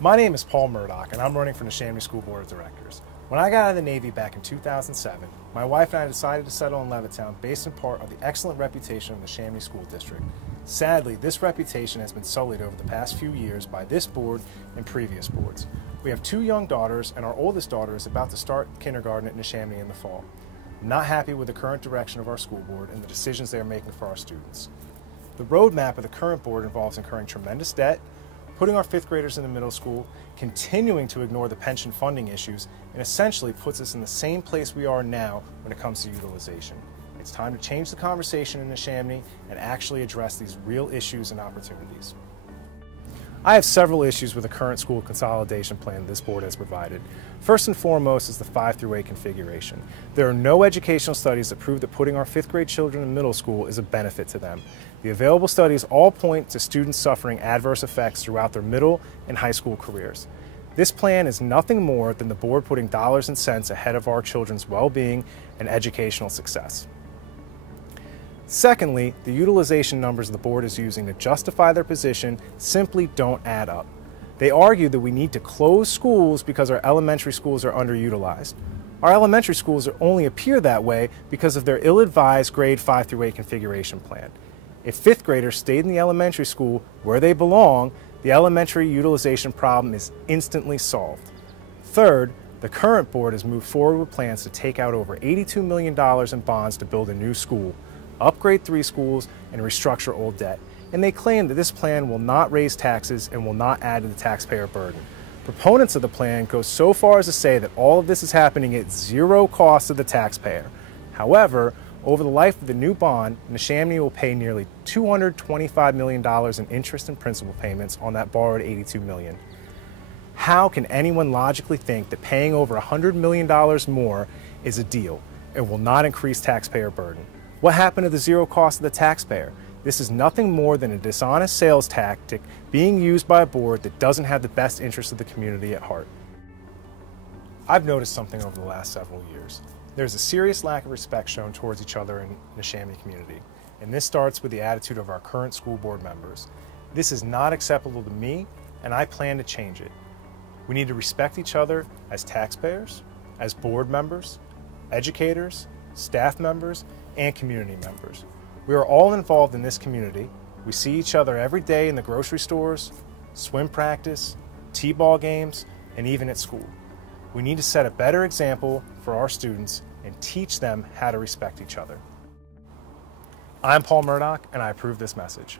My name is Paul Murdock, and I'm running for Neshaminy School Board of Directors. When I got out of the Navy back in 2007, my wife and I decided to settle in Levittown based in part on the excellent reputation of the Neshaminy School District. Sadly, this reputation has been sullied over the past few years by this board and previous boards. We have 2 young daughters, and our oldest daughter is about to start kindergarten at Neshaminy in the fall. I'm not happy with the current direction of our school board and the decisions they are making for our students. The roadmap of the current board involves incurring tremendous debt, putting our 5th graders in the middle school, continuing to ignore the pension funding issues, and essentially puts us in the same place we are now when it comes to utilization. It's time to change the conversation in Neshaminy and actually address these real issues and opportunities. I have several issues with the current school consolidation plan this board has provided. First and foremost is the 5 through 8 configuration. There are no educational studies that prove that putting our 5th grade children in middle school is a benefit to them. The available studies all point to students suffering adverse effects throughout their middle and high school careers. This plan is nothing more than the board putting dollars and cents ahead of our children's well-being and educational success. Secondly, the utilization numbers the board is using to justify their position simply don't add up. They argue that we need to close schools because our elementary schools are underutilized. Our elementary schools only appear that way because of their ill-advised grade 5 through 8 configuration plan. If 5th graders stayed in the elementary school where they belong, the elementary utilization problem is instantly solved. Third, the current board has moved forward with plans to take out over $82 million in bonds to build a new school, upgrade 3 schools, and restructure old debt. And they claim that this plan will not raise taxes and will not add to the taxpayer burden. Proponents of the plan go so far as to say that all of this is happening at zero cost to the taxpayer. However, over the life of the new bond, Neshaminy will pay nearly $225 million in interest and principal payments on that borrowed $82 million. How can anyone logically think that paying over $100 million more is a deal and will not increase taxpayer burden? What happened to the zero cost of the taxpayer? This is nothing more than a dishonest sales tactic being used by a board that doesn't have the best interests of the community at heart. I've noticed something over the last several years. There's a serious lack of respect shown towards each other in the Neshaminy community, and this starts with the attitude of our current school board members. This is not acceptable to me, and I plan to change it. We need to respect each other as taxpayers, as board members, educators, staff members, and community members. We are all involved in this community. We see each other every day in the grocery stores, swim practice, t-ball games, and even at school. We need to set a better example for our students and teach them how to respect each other. I'm Paul Murdock, and I approve this message.